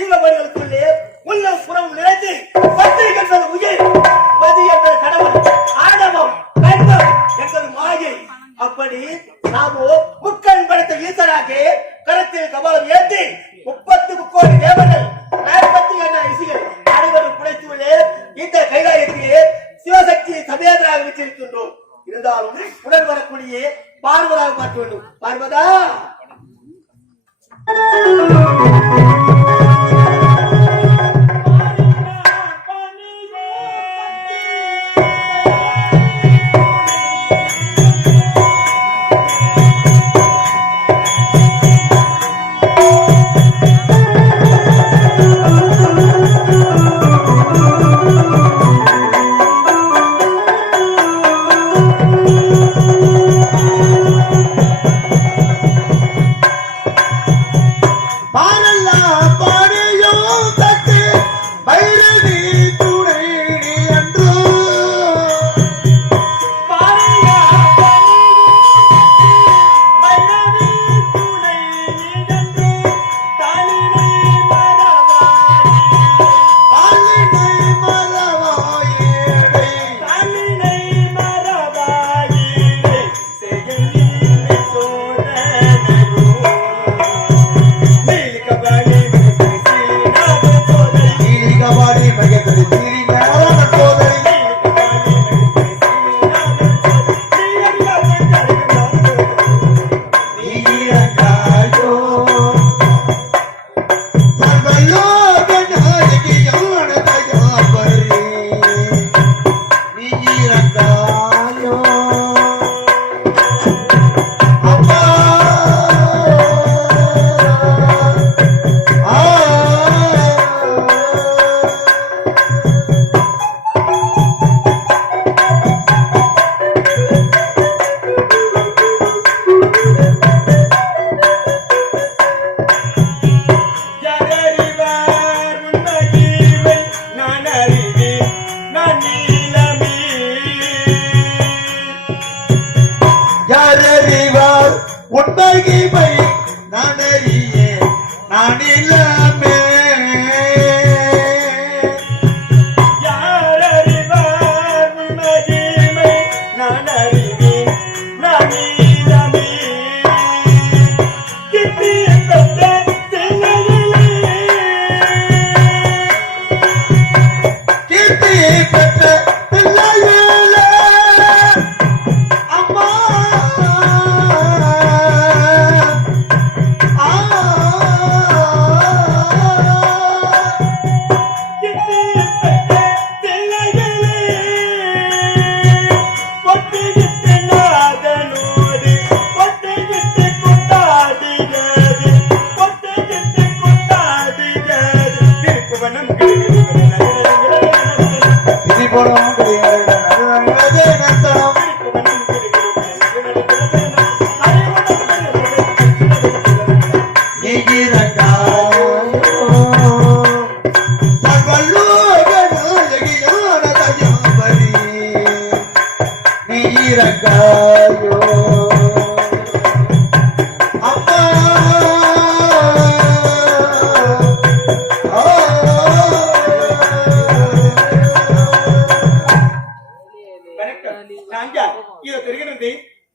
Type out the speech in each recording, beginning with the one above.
ஜீவபடிகளுக்குள்ளே உள்ளம் புறம் நிறைந்து பத்திரிகின்றது உயிர் பதி என்ற கடவுள் ஆணவம் கண்பம் என்பது மாயை. அப்படி நாமோ முக்கண் படைத்த ஈசனாக கரத்தில் கபாலம் ஏற்றி 30 கோடி தேவர்கள் 47 ரிஷிகள் அனைவரும் குடைத்துள்ளே இந்த கைலாயத்திலே சிவசக்தியை சமேதராக வச்சிருக்கின்றோம். இருந்தாலும் உடன் வரக்கூடிய பார்வதாக பார்க்க வேண்டும். பார்வதா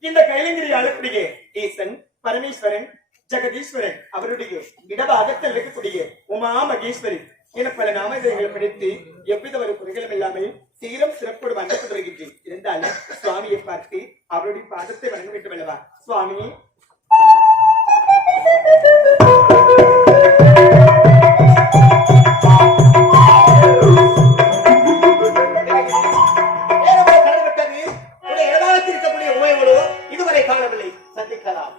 இந்த கைலங்கிரி ஆளக்கூடிய ஈசன் பரமேஸ்வரன் ஜெகதீஸ்வரன் அவருடைய இடபாகத்தில் இருக்கக்கூடிய உமா மகேஸ்வரி என பல நாமங்களை படித்து எவ்வித ஒரு குறைகளும் இல்லாமல் சீரம் சிறப்போடு வந்தப்பட்டு வருகின்றேன். இருந்தாலும் சுவாமியை பார்த்து அவருடைய பாதத்தை வணங்க வேண்டும் அல்லவா? சுவாமி இதுவரை காணவில்லை, சந்திக்கலாம்.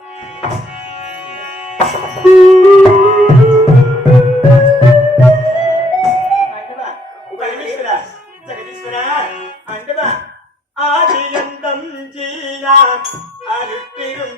ஆதியந்தம் ஜீனா அருப்பிரும்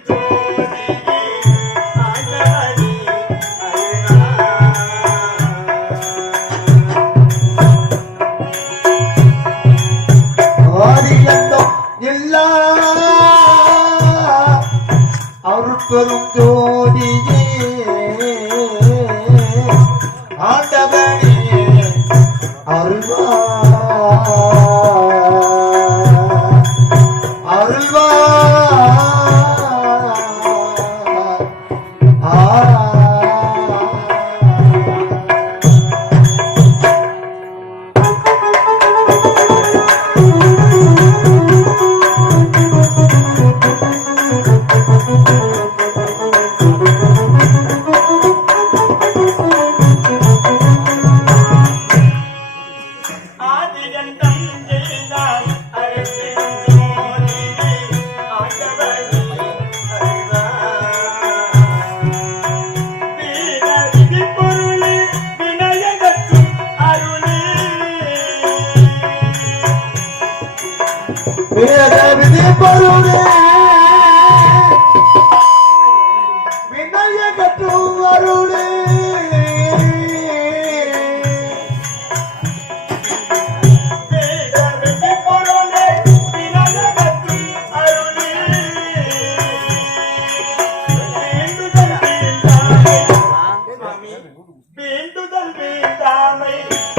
வேண்டுதல் வேண்டாமை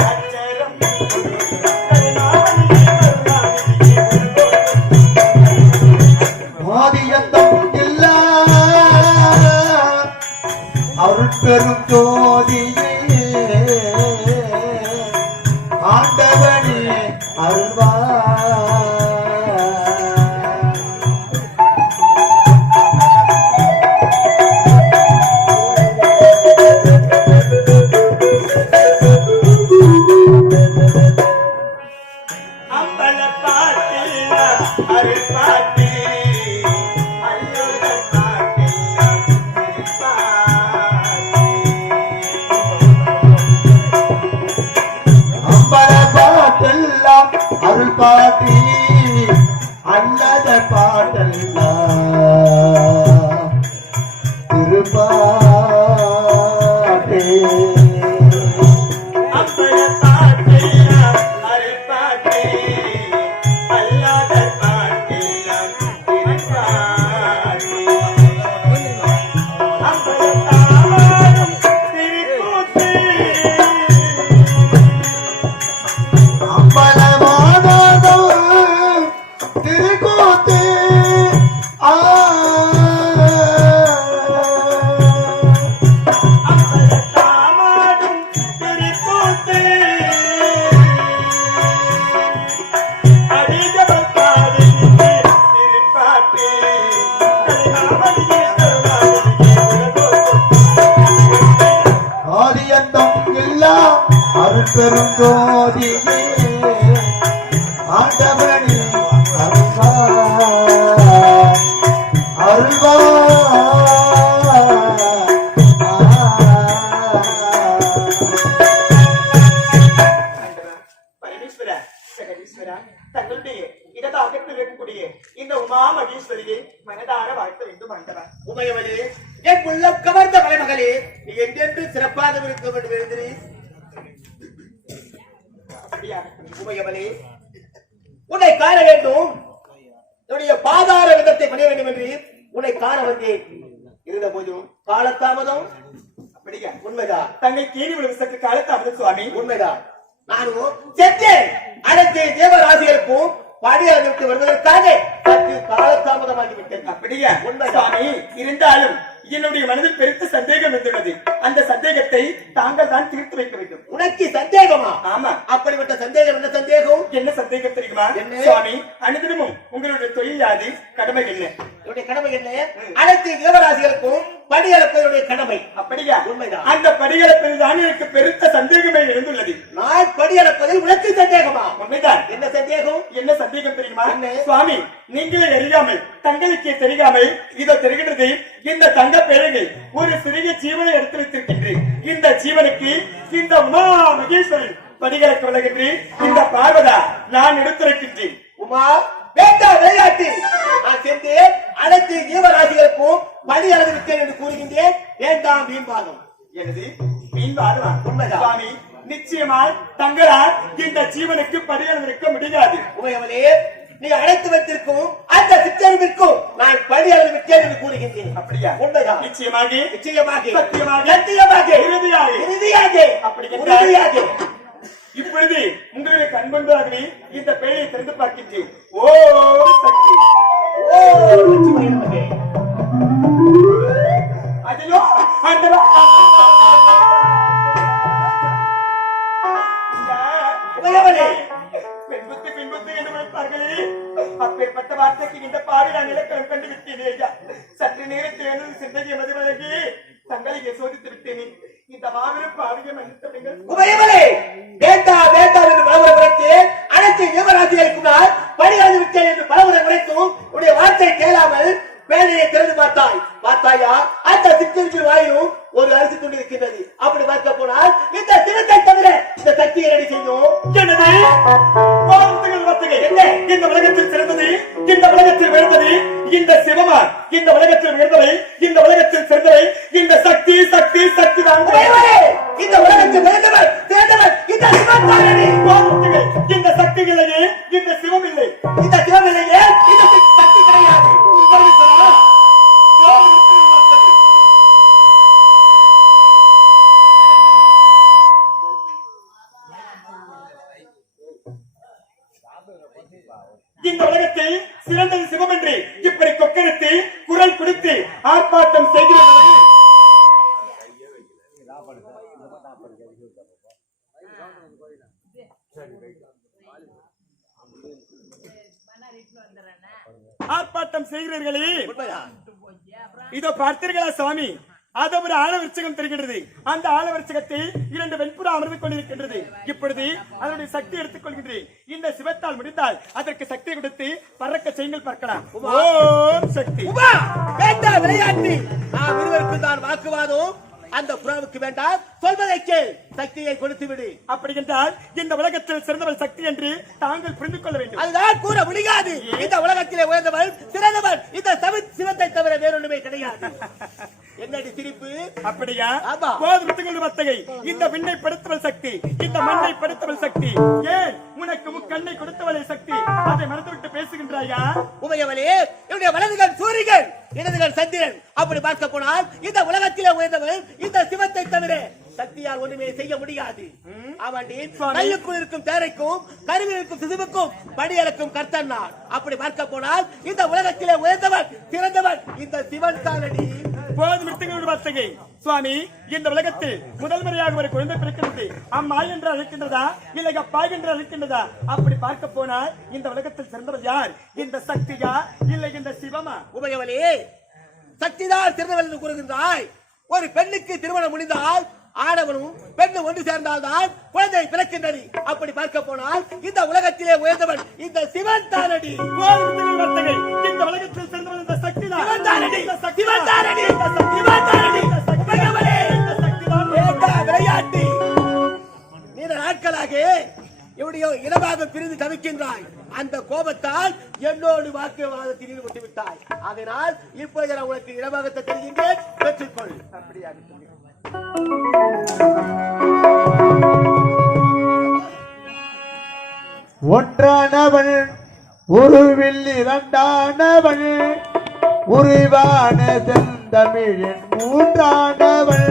அச்சரம் ஆதியந்தம் இல்ல அருட்பெரும் ஜோதியே ஆண்டவனே அருள்வா அருள் பாட்டி அல்லத பாடல்ல திருப்பாட்டே அருட்பெரும் ஜோதியே ஆண்டவனே அருள்வா அருள்வா பரமேஸ்வரா ஜெகதீஸ்வரா தங்களுடைய இடது அகத்தில் இருக்கக்கூடிய இந்த உமா மகேஸ்வரியை மனதார வாழ்த்த வேண்டும் ஆண்டவா. உமையவளே, என் உள்ளம் கவர்ந்த மலைமகளே, நீ என்றென்று சிறப்பாக இருக்க வேண்டும் எழுதினீ. உமையவளே, உன்னை காண வேண்டும், என்னுடைய பாதார விதத்தை பணிய வேண்டும் என்று உன்னை காண வந்தேன். இருந்த போதும் காலத்தாமதம். அப்படியா? உண்மைதான். தங்களை கேள்வி விழும் சற்று காலத்தாமதம் சுவாமி. உண்மைதான். நானும் சென்றேன். அனைத்து தேவராசிகளுக்கும் படியாக விட்டு வருவதற்காக சற்று காலத்தாமதமாகிவிட்டேன். அப்படியா? உண்மை சுவாமி. இருந்தாலும் என்னுடைய மனதில் பெருத்த சந்தேகம் வந்துள்ளது. அந்த சந்தேகத்தை தாங்கள் தான் தீர்த்து வைக்க வேண்டும். உனக்கு சந்தேகமா? ஆமா. அப்படிப்பட்ட சந்தேகம் என்ன சந்தேகம்? என்ன சந்தேகம் தெரியுமா? என்ன? சுவாமி, அனுதினமும் உங்களுடைய தொழில் யாது, கடமை என்ன? என்னுடைய கடமை என்ன? அனைத்து தேவராசிகளுக்கும் படியளப்பதனுடைய கடமை. அப்படியா? உண்மைதான். அந்த படியளப்பதில் தான் எனக்கு பெருத்த சந்தேகமே எழுந்துள்ளது. நான் படியளப்பதில் உனக்கு சந்தேகமா? உண்மைதான். என்ன சந்தேகம்? என்ன சந்தேகம் தெரியுமா? என்ன? சுவாமி, நீங்களே அறியாமல் தங்களுக்கே தெரியாமல் இதோ தெரிகின்றது, இந்த தங்க பேழையை ஒரு சிறிய ஜீவனை எடுத்து வைத்திருக்கின்றேன். இந்த ஜீவனுக்கு இந்த உமா மகேஸ்வரன் படிகளுக்கு விலகின்றேன். இந்த பார்வதா நான் எடுத்திருக்கின்றேன். உமா வேண்டா விளையாட்டு. நான் சென்று அனைத்து ஜீவராசிகளுக்கும் படி அளவு விட்டேன் என்று கூறுகின்றேன். வேண்டாம் வீண்பாதம். எனது மீன்பாடுவா? உண்மைதான். சுவாமி, நிச்சயமாய் தங்களால் இந்த ஜீவனுக்கு படிகள் இருக்க முடியாது. உமையவனே, நீ அழைத்து வைத்திருக்கும் அந்த சிற்றறிவிற்கும் நான் படி அளவு விட்டேன் என்று கூறுகின்றேன். அப்படியா? உண்மைதான். நிச்சயமாக, நிச்சயமாக, சத்தியமாக, சத்தியமாக, இறுதியாக, இறுதியாக, அப்படி உறுதியாக. இப்பொழுது உங்களுடைய கண்பொன்றாகவே இந்த பேழையை திறந்து பார்க்கின்றேன். ஓம் சக்தி. ஐயோ ஆண்டவா. பெண்புத்தி பின்புத்தி என்று வைப்பார்களே, அப்பேற்பட்ட வார்த்தைக்கு இந்த பாடி நான் இலக்கணம் கண்டு விட்டேன். ஐயா, சற்று நேரத்தில் எனது சிந்தையை மதிவழங்கி தங்களை சோதித்து விட்டேனே. இந்த மாபெரும் பாடியை மன்னித்தவர்கள். உமையவளே, வேண்டாம் வேண்டாம் என்று பலமுறை குறைத்தேன். அனைத்து யுவராஜிகளுக்கும் நான் படியாது விட்டேன் என்று பலமுறை குறைத்தும் உடைய வார்த்தை கேளாமல் வேலையை திறந்து பார்த்தாயா? அந்த சிற்றிற்கு வாயிலும் ஒரு அரிசி துண்டு இருக்கின்றது. அப்படி பார்க்க போனால் இந்த தினத்தை தவிர இந்த சக்தியை ரெடி செய்யும். என்ன இந்த உலகத்தில் சிறந்தது, இந்த உலகத்தில் விழுந்தது இந்த சிவமா, இந்த உலகத்தில் விழுந்தவை, இந்த உலகத்தில் சிறந்தவை இந்த சக்தி சக்தி சக்தி தான். இந்த உலகத்தில் விழுந்தவர் சிறந்தவர் இந்த சிவன். இந்த சக்திகளையே இந்த சிவம் இல்லை, இந்த சிவம் இல்லையே இந்த சக்தி கிடையாது. சிறந்தது சிவம் என்று இப்படி கொக்கரித்து குரல் கொடுத்து ஆர்ப்பாட்டம் செய்கிறது. ஆர்ப்பாட்டம் செய்கிறீர்களே, இதோ பார்த்தீர்களா சுவாமி? அது ஒரு ஆலவிருச்சகம் தெரிகின்றது. அந்த ஆலவிருச்சகத்தில் 2 வெண்புறா அமர்ந்து கொண்டிருக்கின்றது. இப்பொழுது அதனுடைய சக்தி எடுத்துக் கொள்கின்றேன். இந்த சிவத்தால் முடிந்தால் அதற்கு சக்தி கொடுத்து பறக்க செய்யுங்கள், பார்க்கலாம். ஓம் சக்தி. வேண்டாம் விளையாட்டு. நாம் இருவருக்கும் தான் வாக்குவாதம். அந்த புறாவுக்கு வேண்டாம், சொல்வதை கேள். சக்தியை கொடுத்து விடு. அப்படி என்றால் இந்த உலகத்தில் சிறந்தவள் சக்தி என்று தாங்கள் புரிந்து கொள்ள வேண்டும். அதுதான் கூற முடியாது. இந்த உலகத்திலே உயர்ந்தவள் சிறந்தவள் இந்த சிவத்தை தவிர வேறொன்றுமே கிடையாது. என்னடி சிரிப்பு? அப்படியா? போதும் வர்த்தகை. இந்த விண்ணை படுத்தவள் சக்தி, இந்த மண்ணை படுத்தவள் சக்தி, ஏன் உனக்கு முக்கண்ணை கொடுத்தவளை சக்தி, அதை மறந்துவிட்டு பேசுகின்றாயா? உமையவளே, என்னுடைய வலதுகன் சூரியன், இடதுகன் சந்திரன். அப்படி பார்க்க போனால் இந்த உலகத்திலே உயர்ந்தவள் இந்த சிவத்தை தவிர சக்தியால் ஒன்றுமே செய்ய முடியாது. கல்லுக்குள் இருக்கும் தேரைக்கும் கருவில் இருக்கும் சிசுவுக்கும் படியலுக்கும் கர்த்தன் நான். அப்படி பார்க்க போனால் இந்த உலகத்திலே உயர்ந்தவன் சிறந்தவன் இந்த சிவன் தானடி. போதும் வார்த்தையை சுவாமி. இந்த உலகத்தில் முதல் முறையாக ஒரு குழந்தை பிறக்கிறது. அம்மா என்று அழைக்கின்றதா இல்லை அப்பா என்று அழைக்கின்றதா? அப்படி பார்க்க போனால் இந்த உலகத்தில் சிறந்தவர் யார்? இந்த சக்தியா இல்லை இந்த சிவமா? உமையவளே, சக்திதான் சிறந்தவள் என்று கூறுகின்றாய். ஒரு பெண்ணுக்கு திருமணம் முடிந்தால் ஆடவனும் பெண்ணும் ஒன்று சேர்ந்தால்தான் குழந்தை பிறக்கின்றது. அப்படி பார்க்க போனால் இந்த உலகத்திலே உயர்ந்தவன் இந்த சிவன் தானடி. இந்த உலகத்தில் சிறந்தவன் இந்த சக்தி தான். விளையாட்டு. நீண்ட நாட்களாக என்னுடைய இடமாக பிரிந்து தவிக்கின்றாய். அந்த கோபத்தால் என்னோடு வாக்குவாதத்தில் ஈடுபட்டு விட்டாய். அதனால் இப்போது நான் உனக்கு இடமாகத்தை தெரிகின்றேன், பெற்றுக்கொள். அப்படியாக ஒன்றானவள் உருவில் இரண்டானவள் உருவான செந்தமிழின் மூன்றானவள்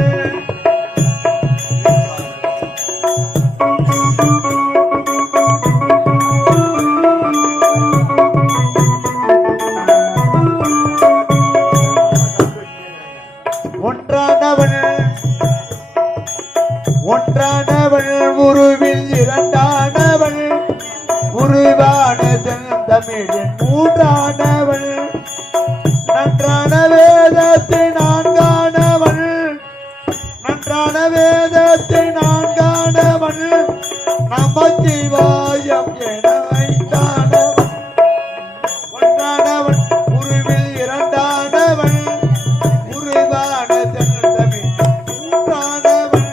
ஒன்றானவள் உருவில் இரண்டானவள் உருவான செந்தமிழின் மூன்றானவள் நன்றான வேதத்தை நான்கானவள் நமச்சிவாயம் என வைத்தானவள் ஒன்றானவள் உருவில் இரண்டானவள் உருவான செந்தமிழ் மூன்றானவள்.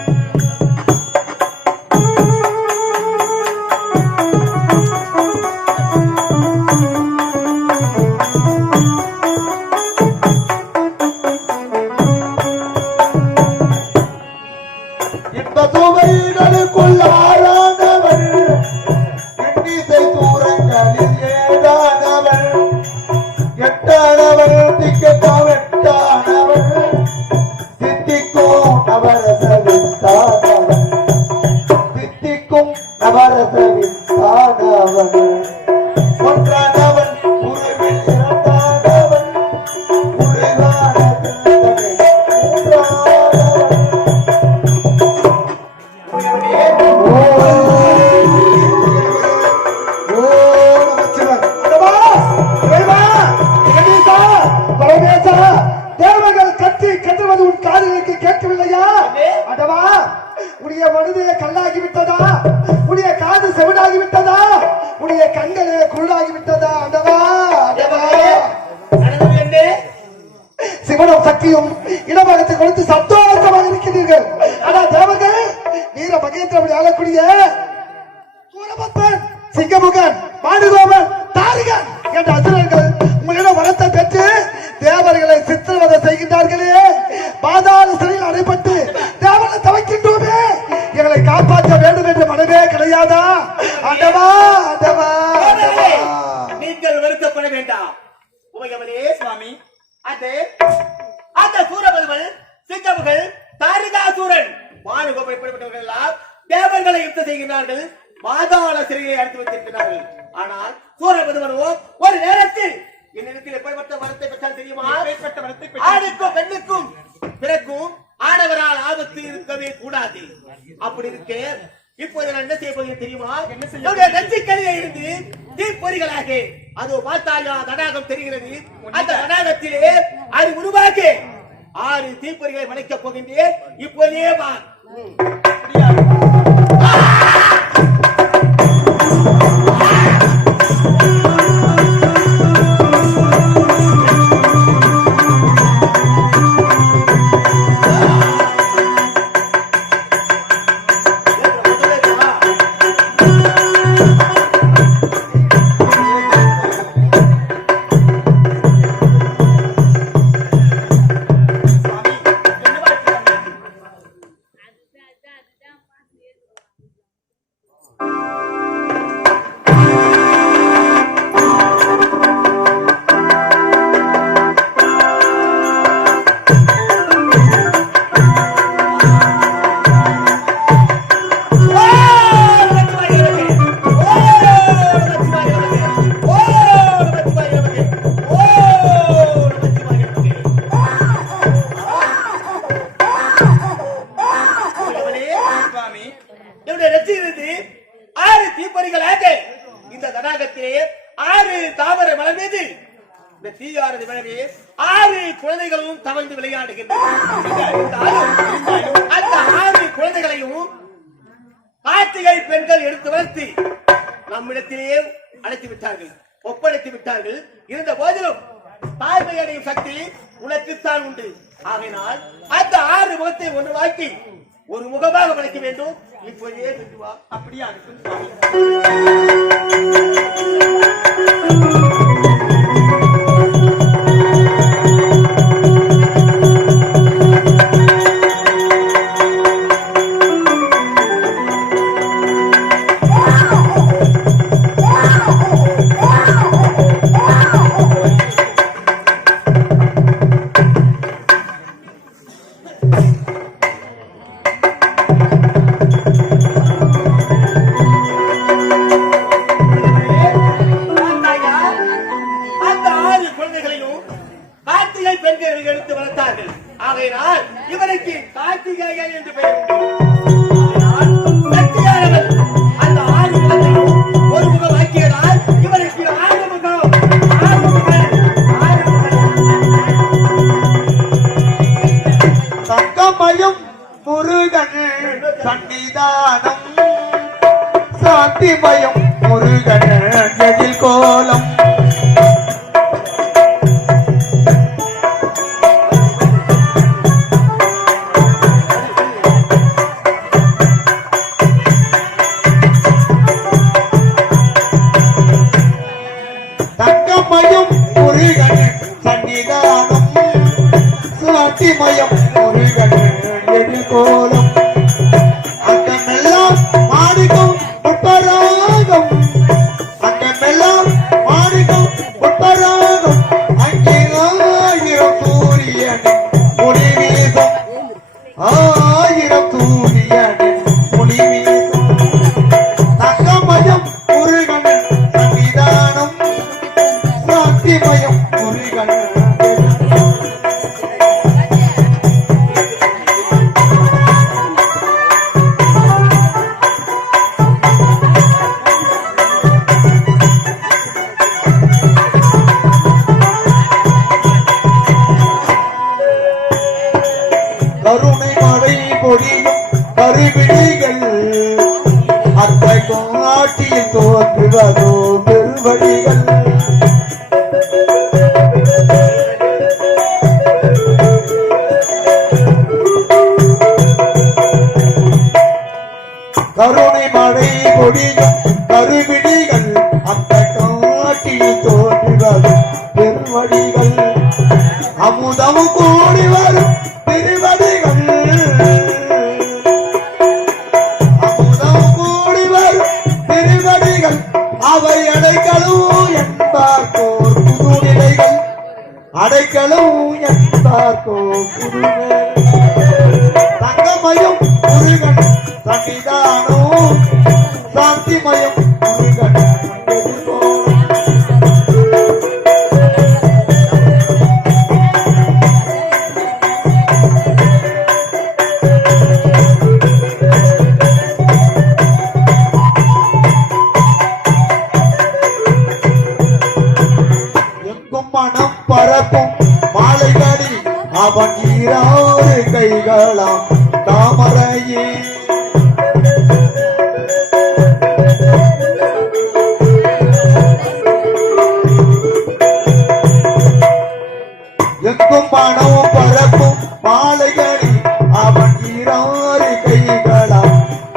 சுவைகளுக்குள் ஆளானவள் எண்ணிசை தூரங்களில் ஏதானவள் எட்டானவள் திக்கத்தாவெட்டானவள் தித்திக்கும் நவரசவித்தானவள் ஒன்றானவள் உருவில் இரண்டானவள் உருவான தேவர்கள் கத்தி கட்டுவது உன் காதுகளுக்கு கேட்கவில்லையா? அதவா உடைய மனதே கல்லாகி விட்டதா? உடைய காது செவிடாகி விட்டதா? உடைய கண்களே குருடாகி விட்டதா? அதவா சிவனும் சக்தியும் இடமகத்தை கொடுத்து சந்தோஷமாக இருக்கிறீர்கள். ஆனால் தேவர்கள் வீர மகேந்திரபடி ஆளக்கூடிய சூரபத்மன், சிங்கமுகன், பாண்டுகோபன், தாரிகன் என்ற அசுரர்கள் உங்களிடம் வரத்தை பெற்று தேவர்களை சித்திரவதை செய்கின்றார்களே. பாதாள சிறையில் அடைபட்டு தேவனை தவிக்கின்றோமே, எங்களை காப்பாற்ற வேண்டும் என்று மனமே கிடையாதா? ஆண்டவா ஆண்டவா நீங்கள் வருத்தப்பட வேண்டாம். உமையவனே சுவாமி, அந்த சூரபத்மன், சிங்கமுகன், தாரிகாசூரன், பாண்டுகோபன் இப்படிப்பட்டவர்கள் எல்லாம் தேவர்களை யுத்தம் செய்கிறார்கள். பாதாள சிறையை அடைத்து வைத்திருக்கிறார்கள். ஆனால் சூரபதுமனோ ஒரு நேரத்தில் என்னிடத்தில் எப்படிப்பட்ட வரத்தை பெற்றால் தெரியுமா? எப்பேற்பட்ட வரத்தை ஆணுக்கும் பெண்ணுக்கும் பிறக்கும் ஆடவரால் ஆபத்து இருக்கவே கூடாது. அப்படி இருக்க இப்போது நான் என்ன செய்ய போகிறேன் தெரியுமா? நெஞ்சிக்கலியை இருந்து தீப்பொறிகளாக அது பார்த்தாயா தடாகம் தெரிகிறது. அந்த தடாகத்திலே அது உருவாக 6 தீப்பொறிகளை வளைக்கப் போகின்றேன். இப்போதே வா. இந்த தடாகத்திலே 6 தாமரை மலர் மீது இந்த தீயானது விழவே 6 குழந்தைகளும் தவழ்ந்து விளையாடுகின்றன. அந்த 6 குழந்தைகளையும் கார்த்திகை பெண்கள் எடுத்து வளர்த்து நம்மிடத்திலேயே அழைத்து விட்டார்கள், ஒப்படைத்து விட்டார்கள். இருந்த போதிலும் தாய்மை அடையும் சக்தி உனக்குத்தான் உண்டு. ஆகையினால் அந்த 6 முகத்தை ஒன்றுவாக்கி ஒரு முகமாக படைக்க வேண்டும். இப்போதே வா. அப்படியா இருக்கும் சுவாமி. ஆகையினால் இவருக்கு கார்த்திகேயன் என்று பெயர். அந்த 6 குழந்தைகளும் ஒரு முகம் வாக்கியதால் இவருக்கு 6 முகம். தங்கமயம் முருகன் சன்னிதானம், சாந்திமயம் முருகன் எழில் கோலம், சாந்திமயம் முருகன் எழில் கோலம், அங்கமெல்லாம் மாணிக்கம் புட்பராகம், அங்கமெல்லாம் மாணிக்கம் புட்பராகம், அங்கே 1000 சூரியனின் ஒளி வீசும், 1000 சூரியனின் ஒளி வீசும். தங்கமயம் முருகன் சன்னிதானம், சாந்திமயம் முருகன் கருணை மழை பொழியும் கருவிழிகள், அத்தைக்கும் ஆட்சியில் தோன்றுவதோ பெருவழிகள். கருணை மழை பொழியும் கருவிழிகள், அத்தைக்கும் ஆட்சியில் தோன்றுவதோ பெருவழிகள். அமுதம் கூடி வரும் திருவடிகள், அமுதம் கூடி வரும் திருவடிகள், அவை அடைக்கலும் என்பார்க்கோர் புதுநிலைகள், அடைக்கலும் என்பார்க்கோர் புதுநிலை. தங்கமயம் முருகன் சன்னிதானம், சாந்திமயம் முருகன்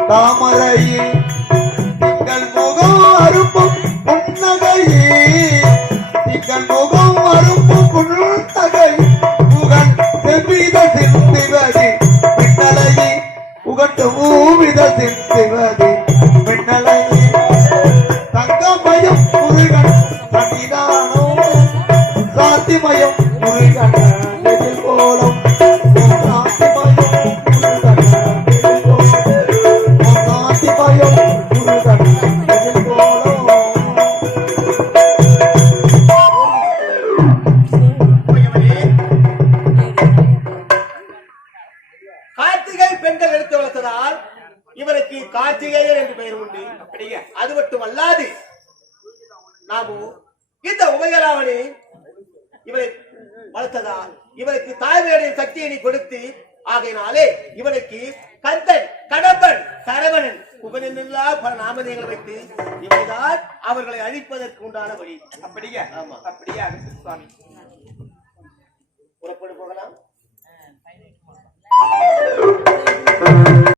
தாமரையில் திங்கள் முகம் அருப்பும் புன்னகையே திங்கள் முகம் அருப்பும் புன்னகை புகழ் செவ்வித சிந்துவதி மின்னலையே புகட்டு ஊவித சிந்துவதி மின்னலையே தங்கமயம் முருகன் சன்னிதானோ சாத்திமயம் முருகன் எதில் கோலம் சாத்திமயம் முருகன் எதில் கோலம் சாத்திமயம் முருகன் எதில் கோலம் கார்த்திகை பெண்கள் எடுத்து வளர்த்ததால் இவருக்கு கார்த்திகேயன் என்று பெயர் உண்டு. அப்படிங்க. அது மட்டும் அல்லாது நாமும் இந்த உமையலாவணி இவரை வளர்த்ததால் இவருக்கு தாய்மையுடைய சக்தியை நீ கொடுத்து ஆகையினாலே இவனுக்கு கந்தன் கடம்பன் சரவணன் புகழெல்லா பல நாமதேயங்களை வைத்து இவைதான் அவர்களை அழிப்பதற்கு உண்டான வழி. அப்படியா? ஆமா. அப்படியா சுவாமி?